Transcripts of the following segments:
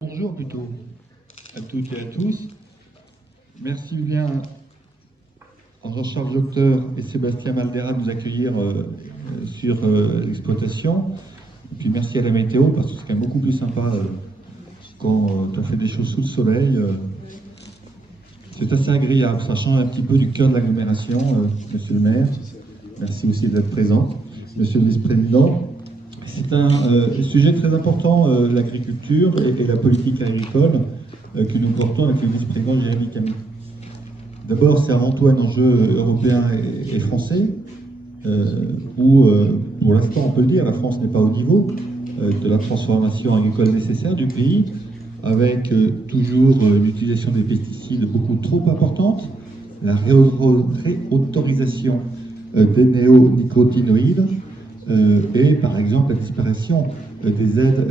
Bonjour plutôt à toutes et à tous. Merci bien à Jean-Charles Docteur et Sébastien Maldera de nous accueillir sur l'exploitation. Et puis merci à la météo parce que c'est quand même beaucoup plus sympa quand on fait des choses sous le soleil. C'est assez agréable, ça change un petit peu du cœur de l'agglomération, monsieur le maire. Merci aussi d'être présent. Monsieur le vice-président, c'est un sujet très important, l'agriculture et la politique agricole que nous portons avec le vice-président Jérémy Camus. D'abord, c'est avant tout un enjeu européen et français, où, pour l'instant, on peut le dire, la France n'est pas au niveau de la transformation agricole nécessaire du pays, avec toujours l'utilisation des pesticides beaucoup trop importante, la réautorisation des néonicotinoïdes et par exemple la disparition des aides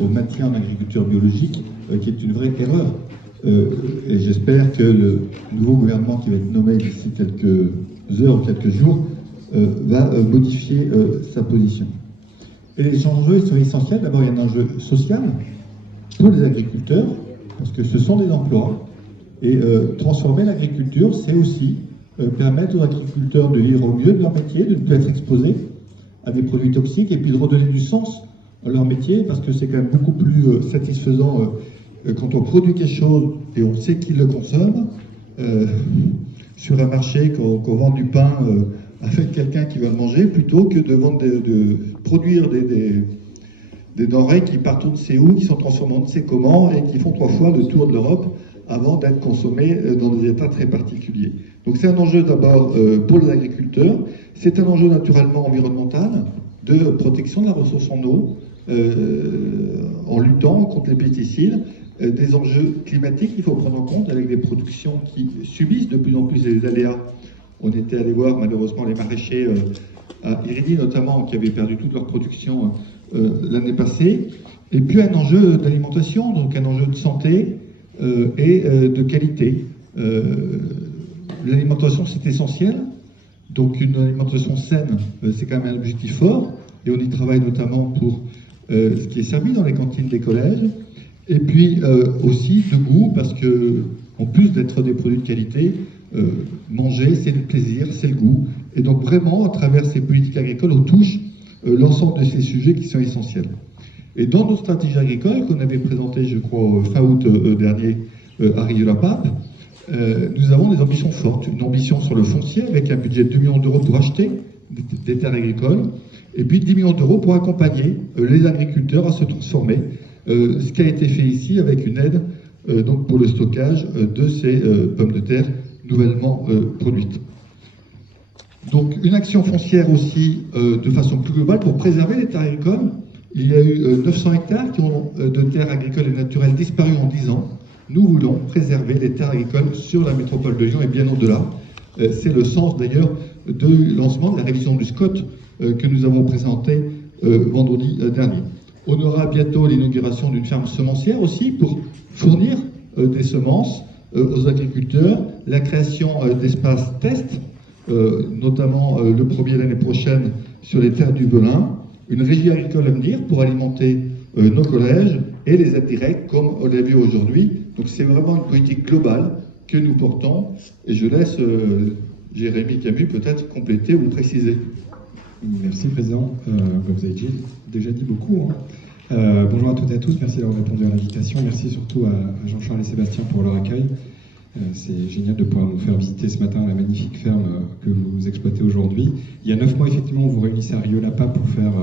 au maintien en agriculture biologique, qui est une vraie erreur. Et j'espère que le nouveau gouvernement qui va être nommé d'ici quelques heures ou quelques jours va modifier sa position. Et les enjeux sont essentiels. D'abord, il y a un enjeu social pour les agriculteurs, parce que ce sont des emplois. Et transformer l'agriculture, c'est aussi permettre aux agriculteurs de vivre au mieux de leur métier, de ne plus être exposés à des produits toxiques, et puis de redonner du sens à leur métier, parce que c'est quand même beaucoup plus satisfaisant quand on produit quelque chose et on sait qui le consomme, sur un marché, qu'on vend du pain avec quelqu'un qui va le manger, plutôt que de produire des denrées qui partent on ne sait où, qui sont transformées on ne sait comment, et qui font 3 fois le tour de l'Europe avant d'être consommées dans des états très particuliers. Donc c'est un enjeu d'abord pour les agriculteurs, c'est un enjeu naturellement environnemental, de protection de la ressource en eau, en luttant contre les pesticides, des enjeux climatiques qu'il faut prendre en compte avec des productions qui subissent de plus en plus les aléas. On était allé voir malheureusement les maraîchers à Irini notamment, qui avaient perdu toute leur production l'année passée. Et puis un enjeu d'alimentation, donc un enjeu de santé et de qualité. L'alimentation, c'est essentiel. Donc une alimentation saine, c'est quand même un objectif fort. Et on y travaille notamment pour ce qui est servi dans les cantines des collèges. Et puis aussi de goût, parce que en plus d'être des produits de qualité, manger, c'est le plaisir, c'est le goût. Et donc vraiment, à travers ces politiques agricoles, on touche l'ensemble de ces sujets qui sont essentiels. Et dans nos stratégies agricoles, qu'on avait présentées, je crois, fin août dernier à Rieux-la-Pape, nous avons des ambitions fortes. Une ambition sur le foncier, avec un budget de 2 millions d'euros pour acheter des terres agricoles, et puis 10 millions d'euros pour accompagner les agriculteurs à se transformer. Ce qui a été fait ici avec une aide donc pour le stockage de ces pommes de terre nouvellement produites. Donc une action foncière aussi de façon plus globale pour préserver les terres agricoles. Il y a eu 900 hectares de terres agricoles et naturelles disparues en 10 ans. Nous voulons préserver les terres agricoles sur la métropole de Lyon et bien au-delà. C'est le sens d'ailleurs du lancement de la révision du SCOT que nous avons présenté vendredi dernier. On aura bientôt l'inauguration d'une ferme semencière aussi pour fournir des semences aux agriculteurs, la création d'espaces tests, notamment le premier l'année prochaine sur les terres du Velin, une régie agricole à venir pour alimenter nos collèges et les aides directes comme on l'a vu aujourd'hui. Donc c'est vraiment une politique globale que nous portons et je laisse Jérémy Camus peut-être compléter ou préciser. Merci Président, vous avez déjà dit beaucoup. Bonjour à toutes et à tous, merci d'avoir répondu à l'invitation, merci surtout à Jean-Charles et Sébastien pour leur accueil. C'est génial de pouvoir nous faire visiter ce matin la magnifique ferme que vous exploitez aujourd'hui. Il y a 9 mois, effectivement, vous vous réunissez à Rieux-la-Pape pour faire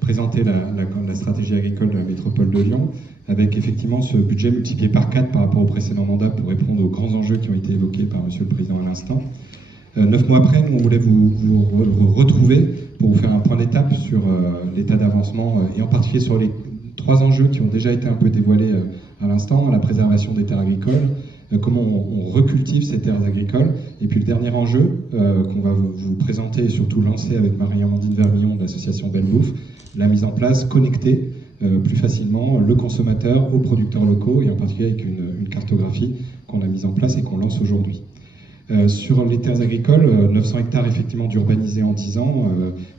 présenter la stratégie agricole de la métropole de Lyon, avec effectivement ce budget multiplié par 4 par rapport au précédent mandat pour répondre aux grands enjeux qui ont été évoqués par Monsieur le Président à l'instant. 9 mois après, nous, on voulait vous retrouver pour vous faire un point d'étape sur l'état d'avancement et en particulier sur les 3 enjeux qui ont déjà été un peu dévoilés à l'instant, la préservation des terres agricoles, comment on recultive ces terres agricoles, et puis le dernier enjeu qu'on va vous présenter et surtout lancer avec Marie-Amandine Vermillon de l'association Belle Bouffe, la mise en place connectée plus facilement le consommateur aux producteurs locaux, et en particulier avec une cartographie qu'on a mise en place et qu'on lance aujourd'hui. Sur les terres agricoles, 900 hectares effectivement d'urbanisés en 10 ans,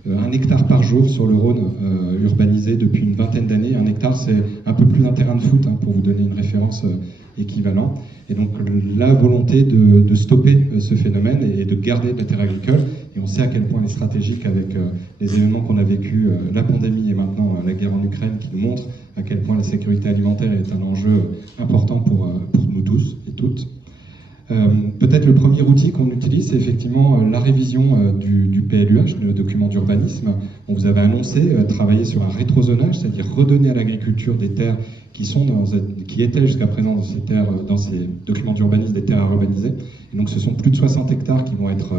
1 hectare par jour sur le Rhône urbanisé depuis une vingtaine d'années. 1 hectare, c'est un peu plus d'un terrain de foot, hein, pour vous donner une référence équivalente. Et donc la volonté de stopper ce phénomène et de garder de la terre agricole. Et on sait à quel point elle est stratégique avec les événements qu'on a vécus, la pandémie et maintenant la guerre en Ukraine, qui nous montrent à quel point la sécurité alimentaire est un enjeu important pour nous tous et toutes. Peut-être le premier outil qu'on utilise, c'est effectivement la révision du PLUH, le document d'urbanisme. On vous avait annoncé travailler sur un rétrozonage, c'est-à-dire redonner à l'agriculture des terres qui étaient jusqu'à présent dans ces documents d'urbanisme des terres à urbaniser. Et donc ce sont plus de 60 hectares qui vont être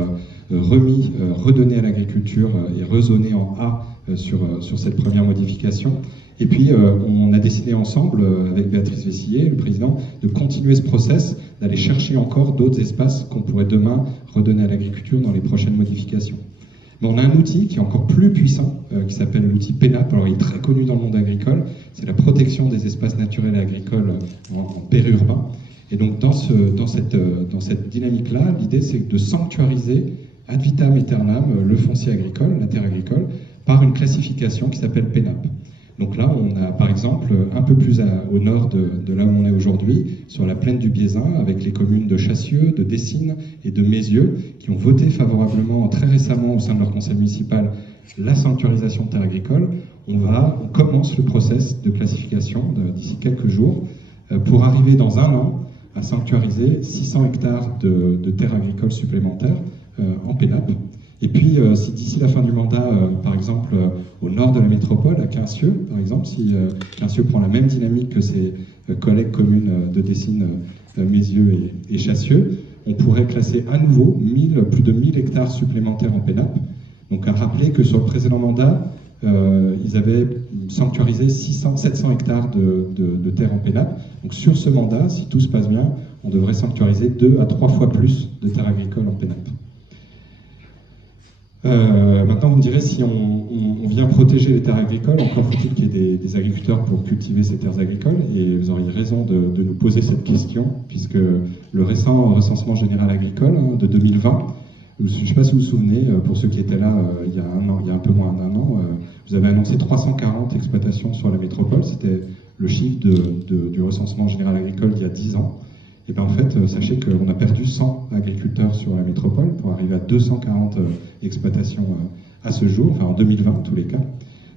redonnés à l'agriculture et rezonés en A sur cette première modification. Et puis, on a décidé ensemble, avec Béatrice Vessillier, le président, de continuer ce process, d'aller chercher encore d'autres espaces qu'on pourrait demain redonner à l'agriculture dans les prochaines modifications. Mais on a un outil qui est encore plus puissant, qui s'appelle l'outil PENAP. Alors, il est très connu dans le monde agricole. C'est la protection des espaces naturels et agricoles en périurbain. Et donc, dans cette dynamique-là, l'idée, c'est de sanctuariser ad vitam aeternam le foncier agricole, la terre agricole, par une classification qui s'appelle PENAP. Donc là, on a par exemple un peu plus au nord de là où on est aujourd'hui, sur la plaine du Biézin, avec les communes de Chassieux, de Dessines et de Mézieux, qui ont voté favorablement très récemment au sein de leur conseil municipal la sanctuarisation de terres agricoles. On commence le process de classification d'ici quelques jours pour arriver dans 1 an à sanctuariser 600 hectares de terres agricoles supplémentaires en PENAP. Et puis, si d'ici la fin du mandat, par exemple, au nord de la métropole, à Quincieux, par exemple, si Quincieux prend la même dynamique que ses collègues communes de Dessines, Mézieux et Chassieux, on pourrait classer à nouveau plus de 1000 hectares supplémentaires en PENAP. Donc, à rappeler que sur le précédent mandat, ils avaient sanctuarisé 700 hectares de terres en PENAP. Donc, sur ce mandat, si tout se passe bien, on devrait sanctuariser 2 à 3 fois plus de terres agricoles en PENAP. Maintenant, vous me direz, si on vient protéger les terres agricoles, encore faut-il qu'il y ait des agriculteurs pour cultiver ces terres agricoles, et vous auriez raison de nous poser cette question, puisque le récent recensement général agricole de 2020, je ne sais pas si vous vous souvenez, pour ceux qui étaient là il y a un peu moins d'1 an, vous avez annoncé 340 exploitations sur la métropole, c'était le chiffre du recensement général agricole il y a 10 ans. Et bien en fait, sachez qu'on a perdu 100 agriculteurs sur la métropole pour arriver à 240 exploitations à ce jour, enfin en 2020 en tous les cas.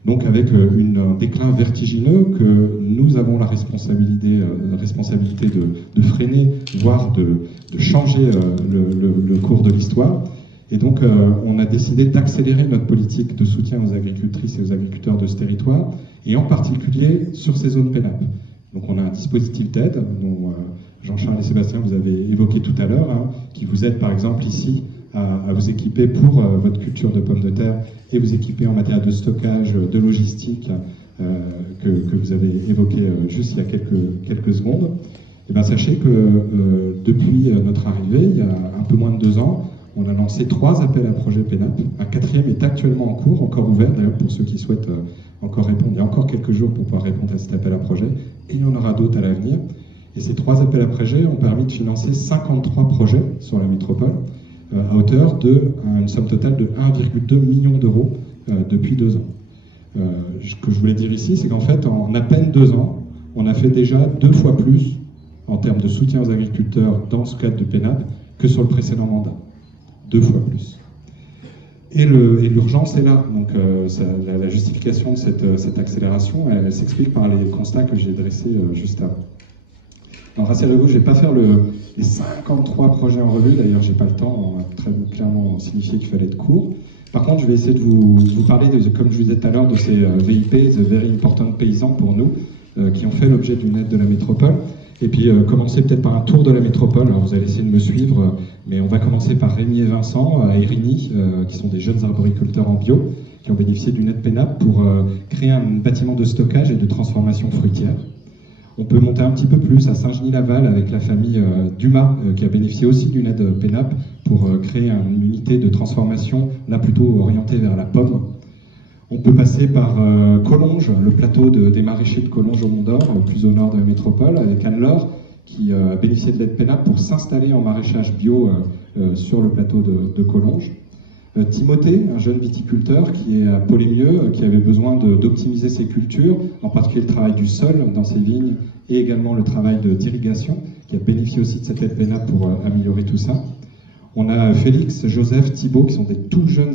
Donc avec un déclin vertigineux que nous avons la responsabilité de freiner, voire de changer le cours de l'histoire. Et donc on a décidé d'accélérer notre politique de soutien aux agricultrices et aux agriculteurs de ce territoire, et en particulier sur ces zones PENAP. Donc on a un dispositif d'aide dont Jean-Charles et Sébastien vous avez évoqué tout à l'heure, hein, qui vous aide par exemple ici à vous équiper pour votre culture de pommes de terre et vous équiper en matière de stockage, de logistique, que vous avez évoqué juste il y a quelques secondes. Et bien sachez que depuis notre arrivée, il y a un peu moins de 2 ans, on a lancé 3 appels à projets PENAP. Un 4e est actuellement en cours, encore ouvert d'ailleurs pour ceux qui souhaitent encore répondre. Il y a encore quelques jours pour pouvoir répondre à cet appel à projet, et il y en aura d'autres à l'avenir. Et ces 3 appels à projets ont permis de financer 53 projets sur la métropole, à hauteur d'une somme totale de 1,2 million d'euros depuis 2 ans. Ce que je voulais dire ici, c'est qu'en fait, en à peine 2 ans, on a fait déjà 2 fois plus en termes de soutien aux agriculteurs dans ce cadre du PENAP que sur le précédent mandat. 2 fois plus. Et l'urgence est là. Donc la justification de cette accélération, elle s'explique par les constats que j'ai dressés juste avant. Alors rassurez-vous, je ne vais pas faire les 53 projets en revue, d'ailleurs j'ai pas le temps, on a très clairement signifié qu'il fallait être court. Par contre, je vais essayer de vous parler, comme je vous disais tout à l'heure, de ces VIP, The Very Important Paysans pour nous, qui ont fait l'objet d'une aide de la métropole. Et puis commencer peut-être par un tour de la métropole. Alors, vous allez essayer de me suivre, mais on va commencer par Rémi et Vincent à Érigny, qui sont des jeunes arboriculteurs en bio, qui ont bénéficié d'une aide PENAP pour créer un bâtiment de stockage et de transformation fruitière. On peut monter un petit peu plus à Saint-Genis-Laval avec la famille Dumas, qui a bénéficié aussi d'une aide PENAP pour créer une unité de transformation, là plutôt orientée vers la pomme. On peut passer par Collonges, le plateau des maraîchers de Collonges au Mont d'Or, plus au nord de la métropole, avec Anne-Laure, qui a bénéficié de l'aide pénale pour s'installer en maraîchage bio sur le plateau de Collonges. Timothée, un jeune viticulteur qui est à Pôlémieux, qui avait besoin d'optimiser ses cultures, en particulier le travail du sol dans ses vignes et également le travail d'irrigation, qui a bénéficié aussi de cette aide pénale pour améliorer tout ça. On a Félix, Joseph, Thibault, qui sont des tout jeunes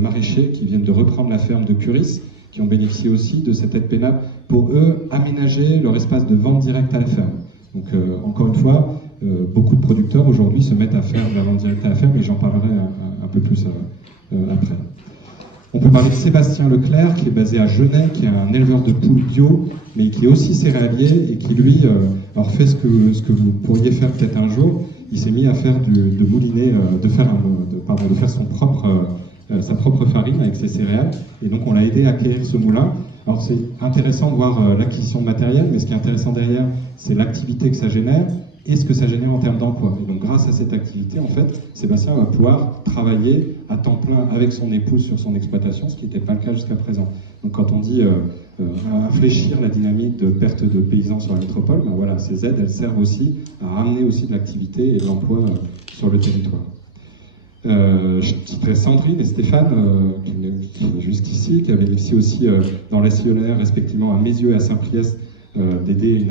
maraîchers qui viennent de reprendre la ferme de Curis, qui ont bénéficié aussi de cette aide pénale pour eux aménager leur espace de vente directe à la ferme. Donc encore une fois, beaucoup de producteurs aujourd'hui se mettent à faire de la vente directe à la ferme, et j'en parlerai un peu plus après. On peut parler de Sébastien Leclerc, qui est basé à Genève, qui est un éleveur de poules bio, mais qui est aussi céréalier et qui, lui, alors fait ce que vous pourriez faire peut-être un jour. Il s'est mis à faire de mouliner, de faire sa propre farine avec ses céréales. Et donc, on l'a aidé à acquérir ce moulin. Alors, c'est intéressant de voir l'acquisition de matériel, mais ce qui est intéressant derrière, c'est l'activité que ça génère et ce que ça génère en termes d'emploi. Et donc, grâce à cette activité, en fait, Sébastien va pouvoir travailler à temps plein avec son épouse sur son exploitation, ce qui n'était pas le cas jusqu'à présent. Donc, quand on dit infléchir la dynamique de perte de paysans sur la métropole, ben voilà, ces aides, elles servent aussi à ramener aussi de l'activité et de l'emploi sur le territoire. Je citerai Sandrine et Stéphane, qui est juste ici, qui a bénéficié aussi dans la Sillonnaire, respectivement à Mézieux et à Saint-Priest, d'aider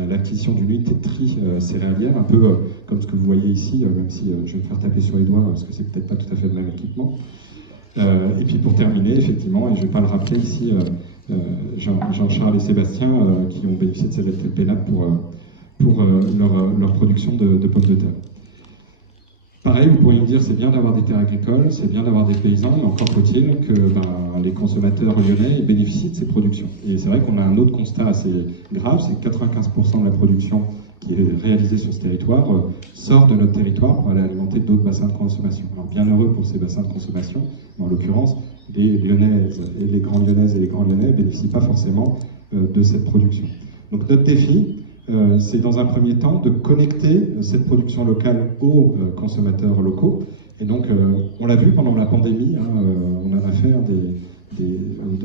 à l'acquisition d'une unité de tri céréalière, un peu comme ce que vous voyez ici, même si je vais me faire taper sur les doigts, parce que c'est peut-être pas tout à fait le même équipement. Et puis pour terminer, effectivement, et je ne vais pas le rappeler ici, Jean-Charles et Sébastien, qui ont bénéficié de cette aide pénale pour leur production de pommes de terre. Pareil, vous pourriez me dire, c'est bien d'avoir des terres agricoles, c'est bien d'avoir des paysans, mais encore faut-il que les consommateurs lyonnais bénéficient de ces productions. Et c'est vrai qu'on a un autre constat assez grave, c'est que 95% de la production qui est réalisée sur ce territoire sort de notre territoire pour aller alimenter d'autres bassins de consommation. Alors bien heureux pour ces bassins de consommation, mais en l'occurrence, les Lyonnaises et les grands Lyonnaises et les grands Lyonnais ne bénéficient pas forcément de cette production. Donc notre défi, c'est dans un premier temps de connecter cette production locale aux consommateurs locaux. Et donc, on l'a vu pendant la pandémie, on en a fait en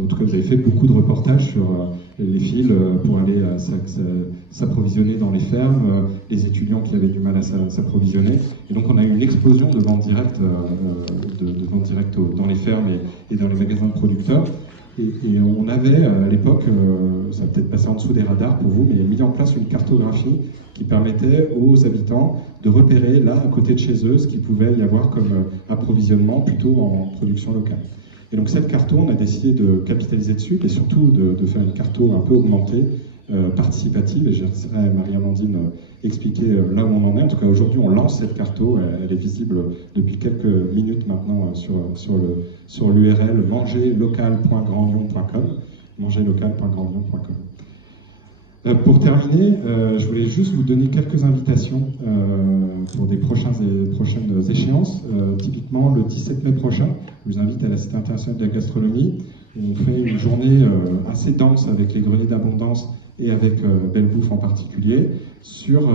tout cas, vous avez fait beaucoup de reportages sur les fils pour aller s'approvisionner dans les fermes, les étudiants qui avaient du mal à s'approvisionner. Et donc, on a eu une explosion de vente directe, dans les fermes et dans les magasins de producteurs. Et on avait à l'époque, ça va peut-être passer en dessous des radars pour vous, mais mis en place une cartographie qui permettait aux habitants de repérer là, à côté de chez eux, ce qu'il pouvait y avoir comme approvisionnement plutôt en production locale. Et donc cette carto, on a décidé de capitaliser dessus et surtout de faire une carto un peu augmentée, participative, et je laisserai Marie-Amandine expliquer là où on en est. En tout cas, aujourd'hui, on lance cette carto, elle est visible depuis quelques minutes maintenant sur l'URL mangerlocal.grandlyon.com, mangerlocal.grandlyon.com. Pour terminer, je voulais juste vous donner quelques invitations pour des prochaines échéances. Typiquement, le 17 mai prochain, je vous invite à la Cité internationale de la gastronomie. On fait une journée assez dense avec les greniers d'abondance et avec Belle Bouffe en particulier, sur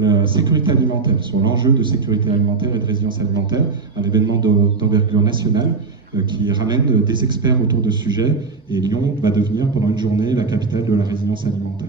la sécurité alimentaire, sur l'enjeu de sécurité alimentaire et de résilience alimentaire, un événement d'envergure nationale qui ramène des experts autour de ce sujet, et Lyon va devenir pendant une journée la capitale de la résilience alimentaire.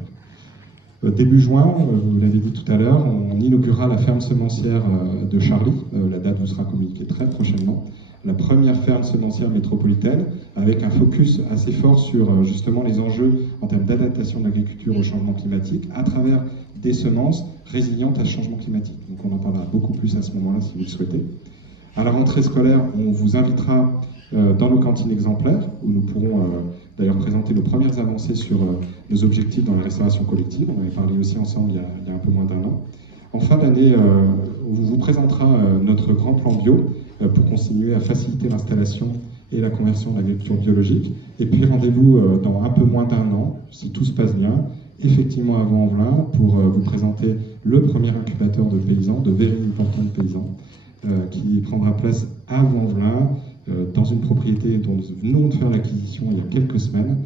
Début juin, vous l'avez dit tout à l'heure, on inaugurera la ferme semencière de Charly, la date vous sera communiquée très prochainement, la première ferme semencière métropolitaine, avec un focus assez fort sur justement les enjeux en termes d'adaptation de l'agriculture au changement climatique, à travers des semences résilientes à ce changement climatique. Donc on en parlera beaucoup plus à ce moment-là si vous le souhaitez. À la rentrée scolaire, on vous invitera dans nos cantines exemplaires, où nous pourrons d'ailleurs présenter nos premières avancées sur nos objectifs dans la restauration collective. On avait parlé aussi ensemble il y a un peu moins d'un an. En fin d'année, on vous présentera notre grand plan bio pour continuer à faciliter l'installation et la conversion de l'agriculture biologique. Et puis rendez-vous dans un peu moins d'un an, si tout se passe bien, effectivement à Vaux-en-Velin, pour vous présenter le premier incubateur de paysans, de very important paysans, qui prendra place à Vaux-en-Velin, dans une propriété dont nous venons de faire l'acquisition il y a quelques semaines,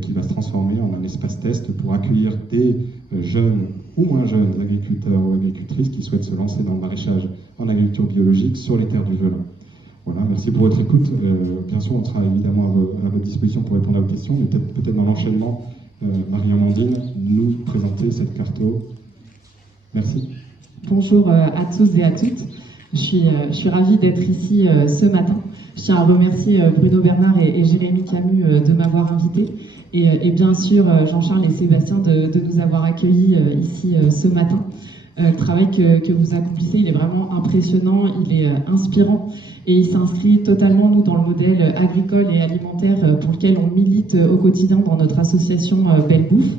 qui va se transformer en un espace test pour accueillir des jeunes ou moins jeunes agriculteurs ou agricultrices qui souhaitent se lancer dans le maraîchage en agriculture biologique sur les terres du Velin. Voilà, merci pour votre écoute. Bien sûr, on sera évidemment à votre disposition pour répondre à vos questions, mais peut-être dans l'enchaînement, Marie-Amandine nous présenter cette carto. Merci. Bonjour à tous et à toutes. Je suis ravie d'être ici ce matin. Je tiens à remercier Bruno Bernard et Jérémy Camus de m'avoir invité et bien sûr Jean-Charles et Sébastien de nous avoir accueillis ici ce matin. Le travail que vous accomplissez, il est vraiment impressionnant, il est inspirant et il s'inscrit totalement, nous, dans le modèle agricole et alimentaire pour lequel on milite au quotidien dans notre association Belle Bouffe.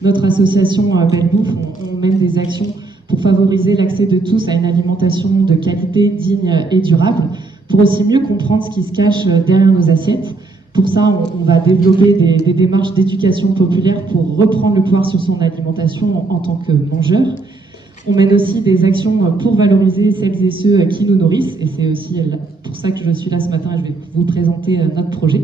Notre association Belle Bouffe, on mène des actions pour favoriser l'accès de tous à une alimentation de qualité, digne et durable, pour aussi mieux comprendre ce qui se cache derrière nos assiettes. Pour ça, on va développer des démarches d'éducation populaire pour reprendre le pouvoir sur son alimentation en tant que mangeur. On mène aussi des actions pour valoriser celles et ceux qui nous nourrissent, et c'est aussi pour ça que je suis là ce matin et je vais vous présenter notre projet.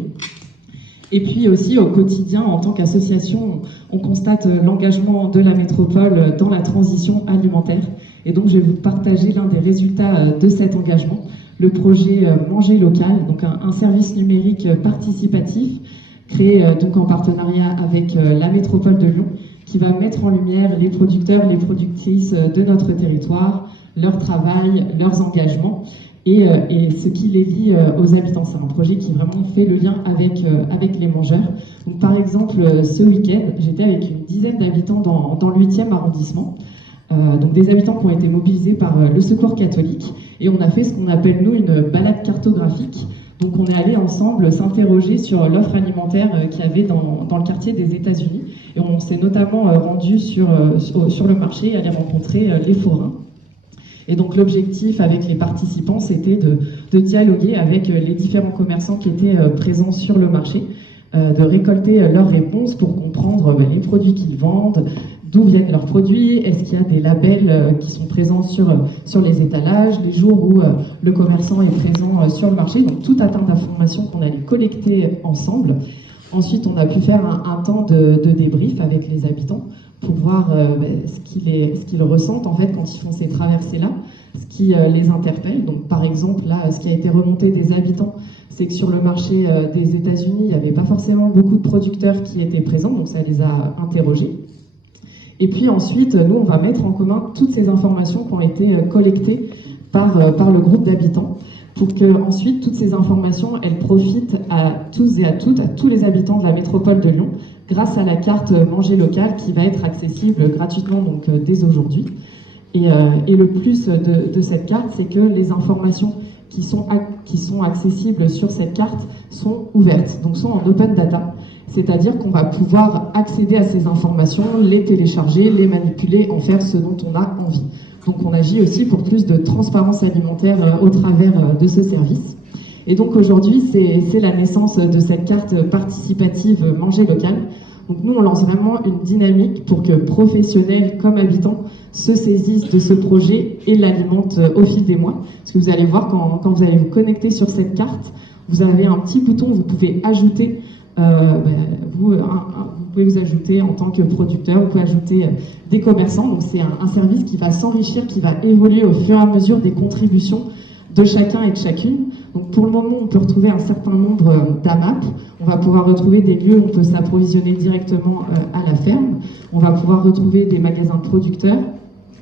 Et puis aussi au quotidien, en tant qu'association, on constate l'engagement de la métropole dans la transition alimentaire. Et donc je vais vous partager l'un des résultats de cet engagement, le projet Manger local, donc un service numérique participatif créé donc en partenariat avec la métropole de Lyon, qui va mettre en lumière les producteurs, les productrices de notre territoire, leur travail, leurs engagements et ce qui les lie aux habitants. C'est un projet qui vraiment fait le lien avec les mangeurs. Donc, par exemple, ce week-end, j'étais avec une dizaine d'habitants dans le 8e arrondissement, donc des habitants qui ont été mobilisés par le Secours catholique, et on a fait ce qu'on appelle, nous, une balade cartographique. Donc on est allé ensemble s'interroger sur l'offre alimentaire qu'il y avait dans le quartier des États-Unis, et on s'est notamment rendu sur le marché et aller rencontrer les forains. Et donc l'objectif avec les participants, c'était de dialoguer avec les différents commerçants qui étaient présents sur le marché, de récolter leurs réponses pour comprendre les produits qu'ils vendent, d'où viennent leurs produits, est-ce qu'il y a des labels qui sont présents sur les étalages, les jours où le commerçant est présent sur le marché. Donc tout un tas d'informations qu'on allait collecter ensemble. Ensuite, on a pu faire un temps de débrief avec les habitants pour voir ce qu'ils ressentent en fait quand ils font ces traversées-là, ce qui les interpelle. Donc par exemple, là, ce qui a été remonté des habitants, c'est que sur le marché des États-Unis, il n'y avait pas forcément beaucoup de producteurs qui étaient présents, donc ça les a interrogés. Et puis ensuite, nous, on va mettre en commun toutes ces informations qui ont été collectées par le groupe d'habitants, pour que ensuite toutes ces informations, elles profitent à tous et à toutes, à tous les habitants de la métropole de Lyon, grâce à la carte Manger local qui va être accessible gratuitement donc dès aujourd'hui. Et le plus de cette carte, c'est que les informations qui sont accessibles sur cette carte sont ouvertes, donc sont en open data. C'est-à-dire qu'on va pouvoir accéder à ces informations, les télécharger, les manipuler, en faire ce dont on a envie. Donc on agit aussi pour plus de transparence alimentaire au travers de ce service. Et donc aujourd'hui, c'est la naissance de cette carte participative Manger local. Donc nous, on lance vraiment une dynamique pour que professionnels comme habitants se saisissent de ce projet et l'alimentent au fil des mois. Parce que vous allez voir, quand vous allez vous connecter sur cette carte, vous avez un petit bouton où vous pouvez ajouter vous pouvez vous ajouter en tant que producteur, vous pouvez ajouter des commerçants. Donc c'est un service qui va s'enrichir, qui va évoluer au fur et à mesure des contributions de chacun et de chacune. Donc pour le moment, on peut retrouver un certain nombre d'AMAP. On va pouvoir retrouver des lieux où on peut s'approvisionner directement à la ferme. On va pouvoir retrouver des magasins de producteurs.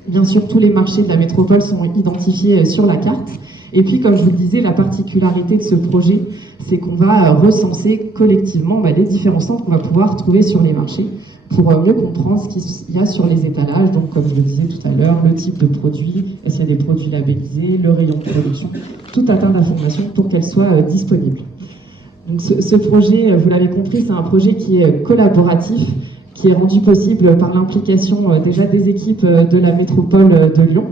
Bien sûr, tous les marchés de la métropole sont identifiés sur la carte. Et puis, comme je vous le disais, la particularité de ce projet, c'est qu'on va recenser collectivement les différents stands qu'on va pouvoir trouver sur les marchés pour mieux comprendre ce qu'il y a sur les étalages. Donc, comme je le disais tout à l'heure, le type de produit, est-ce qu'il y a des produits labellisés, le rayon de production, tout un tas d'informations pour qu'elles soient disponibles. Donc, ce projet, vous l'avez compris, c'est un projet qui est collaboratif, qui est rendu possible par l'implication déjà des équipes de la métropole de Lyon,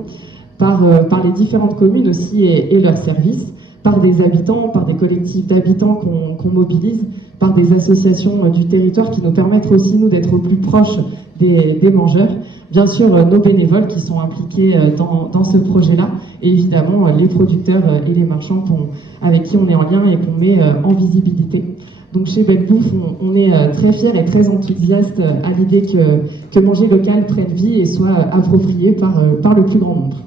par les différentes communes aussi et leurs services, par des habitants, par des collectifs d'habitants qu'on mobilise, par des associations du territoire qui nous permettent aussi, nous, d'être au plus proche des mangeurs. Bien sûr, nos bénévoles qui sont impliqués dans ce projet-là, et évidemment les producteurs et les marchands avec qui on est en lien et qu'on met en visibilité. Donc chez Belle Bouffe, on est très fiers et très enthousiastes à l'idée que Manger local prenne vie et soit approprié par le plus grand nombre.